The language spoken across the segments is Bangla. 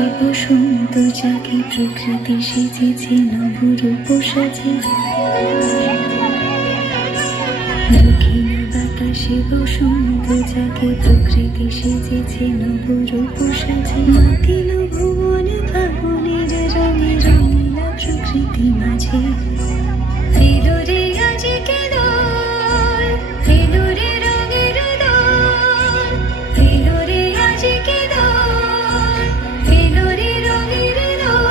বাতাসে বসন্ত জাগে, প্রকৃতি সেজেছে নবরূপ সাজে। দক্ষিণ বাতাসে বসন্ত জাগে, প্রকৃতি সেজেছে নবরূপ সাজে। মাতিল ভুবন ফাগুনের রঙে রঙিলা প্রকৃতি মাঝে। এলো রে আজকে দোল, এলো রে রঙের দোল, এলো রে আজকে দোল, এলো রে রঙের দোল।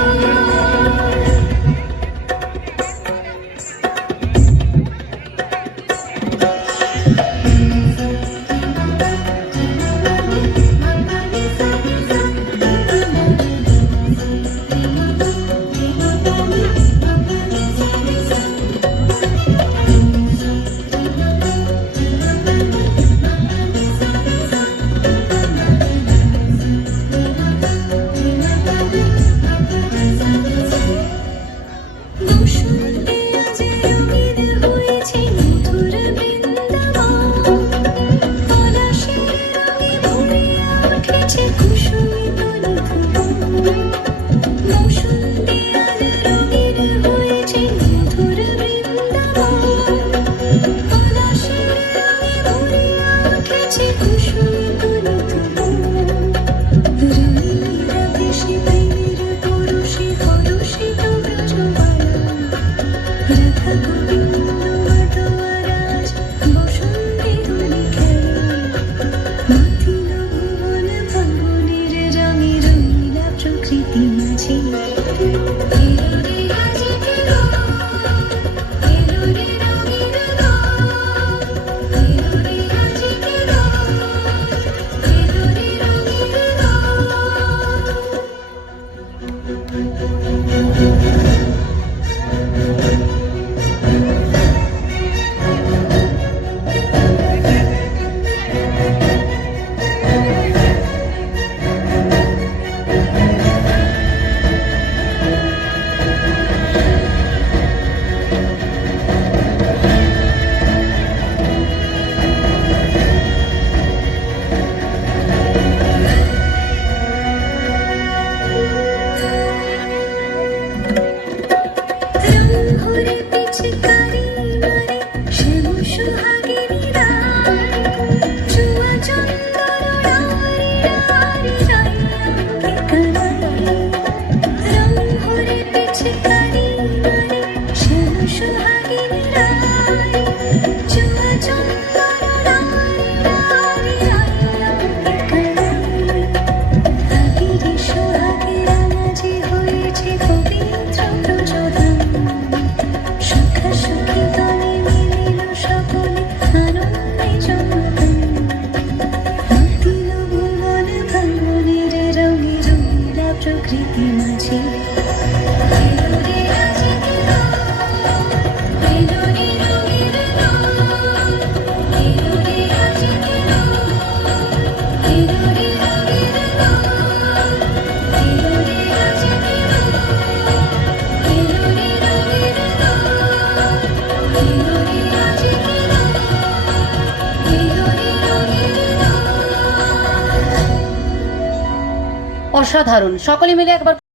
অসাধারণ। সকলে মিলে একবার